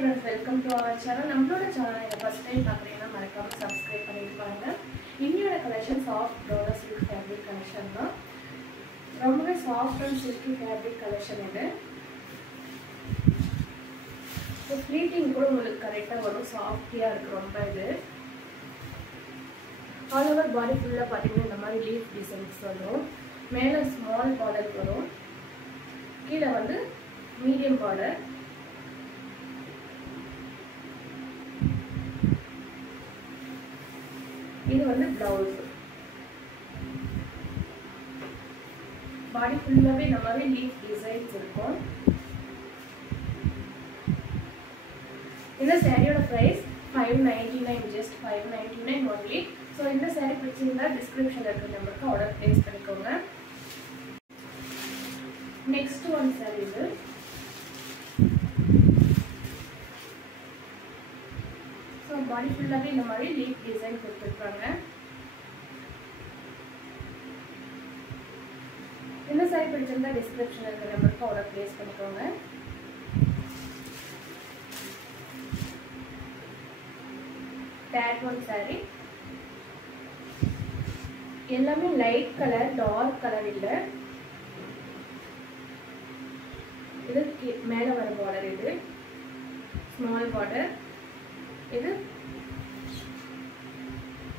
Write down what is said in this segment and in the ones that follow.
friends, welcome to our channel. நம்மளோட சேனலை first time பார்க்குறீங்கன்னா மறக்காம subscribe பண்ணிட்டு பாருங்க. இன்னையோட collection soft Dora silk fabric collection தான். ரொம்பவே soft and silky fabric collection இது. So fleeting கூட உங்களுக்கு கரெக்ட்டா வரும், சாஃப்ட்டியா இருக்கு ரொம்ப இது. All over body full-ஆ பாத்தீங்கன்னா இந்த மாதிரி leaf designs வரும். மேல small border வரும். கீழ வந்து medium border. இது வந்து blouse. body full-ஆவே இந்த மாதிரி leaf designs இருக்கும். இந்த சாரியோட price 599, just 599 only. So இந்த saree பிடிச்சிருந்தா description இருக்க நம்பருக்கு ஆர்டர் place பண்ணிக்கோங்க. Next one saree இது. So body full-ஆவே இந்த மாதிரி leaf design கொடுத்திருக்காங்க. இந்த saree பிடிச்சிருந்தா description இருக்க நம்பருக்கு ஆர்டர் place பண்ணிக்கோங்க. That one saree. எல்லாமே லைட் கலர், டார்க் கலர் இல்ல. இது மேல வர border இது. Small border. இது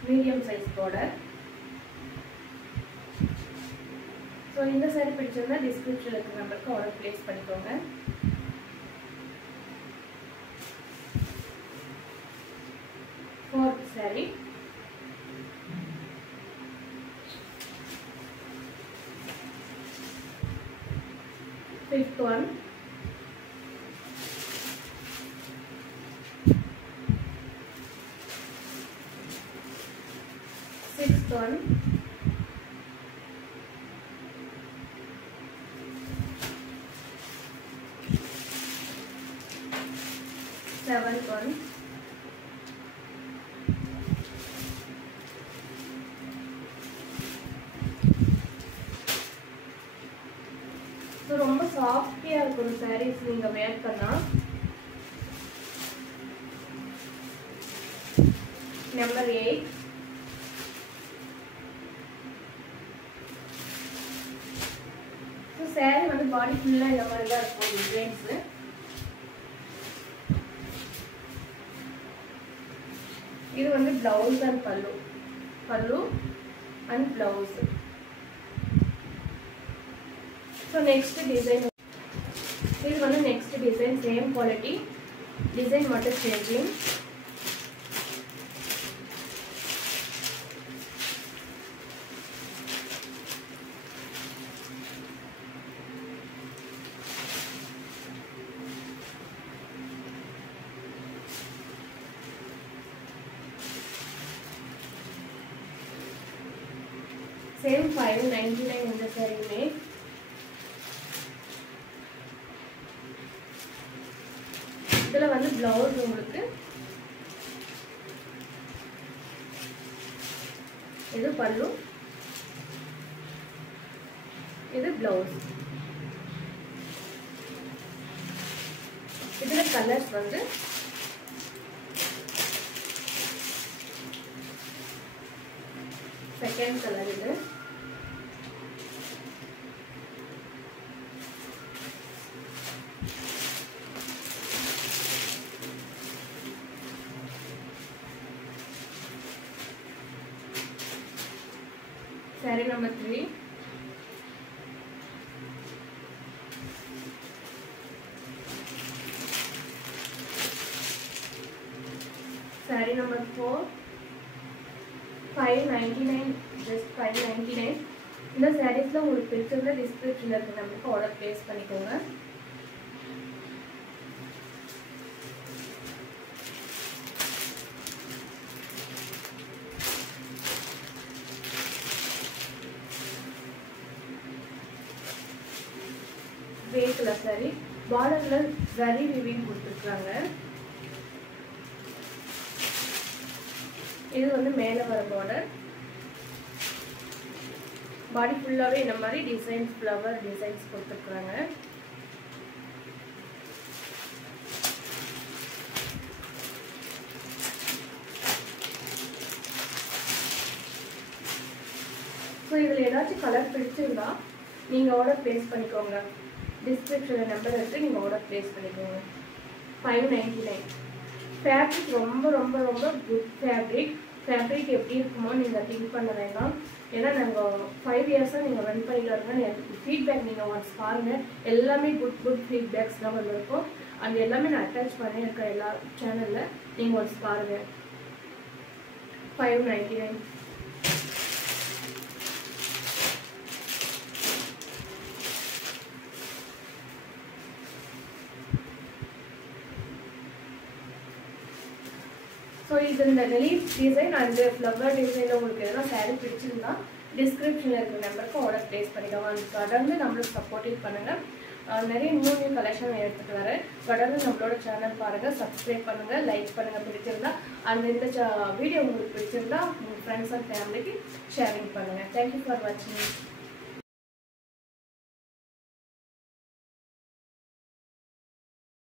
மீடியம் சைஸ் border. சோ இந்த saree பிடிச்சிருந்தா description இருக்க நம்பருக்கு ஆர்டர் place பண்ணிக்கோங்க. Fourth saree. Fifth one. Sixth one. Seventh one. So ரொம்ப சாஃப்ட்டியா இருக்கும் sarees நீங்க wear பண்ணா. Number 8. So saree வந்து body full-ஆ இந்த மாதிரி தான் இருக்கும் designs. இது வந்து blouse and pallu and blouse. So next design. This one next design, same quality. Design what is changing. Same 599 in the saree में. இதல வந்து blouse உங்களுக்கு இது பல்லு, இது blouse. இதல கலர்ஸ் வந்து செகண்ட் கலர் இது. Saree number 3. Saree number 4. 599, just 599. இந்த sareesல உங்களுக்கு பிடிச்சிருந்தா descriptionல இருக்க நம்பருக்கு ஆர்டர் place பண்ணிக்கோங்க. Grey color saree. Borderல zari weaving கொடுத்திருக்காங்க. இது வந்து மேல வர border. body full-ஆவே இந்த மாதிரி designs, flower designs கொடுத்திருக்காங்க. இதில் ஏதாச்சும் கலர் பிடிச்சிருந்தா நீங்கள் ஆர்டர் ப்ளேஸ் பண்ணிக்கோங்க. டிஸ்கிரிப்ஷனில் நம்பர் எடுத்து நீங்கள் ஆர்டர் ப்ளேஸ் பண்ணிக்கோங்க. 599. ஃபேப்ரிக் ரொம்ப ரொம்ப ரொம்ப குட் ஃபேப்ரிக். ஃபேப்ரிக் எப்படி இருக்குமோ நீங்கள் திங்க் பண்ண வேண்டாம். ஏன்னா நாங்கள் 5 இயர்ஸாக நீங்கள் ரன் பண்ணிட்டு வரீங்க. எனக்கு ஃபீட்பேக் நீங்கள் ஒன்ஸ் பாருங்கள். எல்லாமே குட் ஃபீட்பேக்ஸ் தான் வந்திருக்கும். அது எல்லாமே நான் அட்டாச் பண்ணியிருக்கேன் எல்லா சேனலில். நீங்கள் ஒன்ஸ் பாருங்கள். 599. ஸோ இது இந்த லீஃப் டிசைன் அண்ட் ஃப்ளவர் டிசைனில் உங்களுக்கு எதனா சாரீ பிடிச்சிருந்தா டிஸ்கிரிப்ஷனில் இருக்கிற நம்பருக்கு ஆர்டர் ப்ளேஸ் பண்ணிக்கோங்க. அது தொடர்ந்து நம்மளுக்கு சப்போர்ட்டிவ் பண்ணுங்கள். நிறைய நியூ கலெக்ஷன் எடுத்துகிட்டு வரேன். தொடர்ந்து நம்மளோட சேனல் பாருங்கள், சப்ஸ்கிரைப் பண்ணுங்கள், லைக் பண்ணுங்கள் பிடிச்சிருந்தா. அந்த இந்த வீடியோ உங்களுக்கு பிடிச்சிருந்தா உங்கள் ஃப்ரெண்ட்ஸ் அண்ட் ஃபேமிலிக்கு ஷேரிங் பண்ணுங்கள். தேங்க்யூ ஃபார் வாட்சிங்.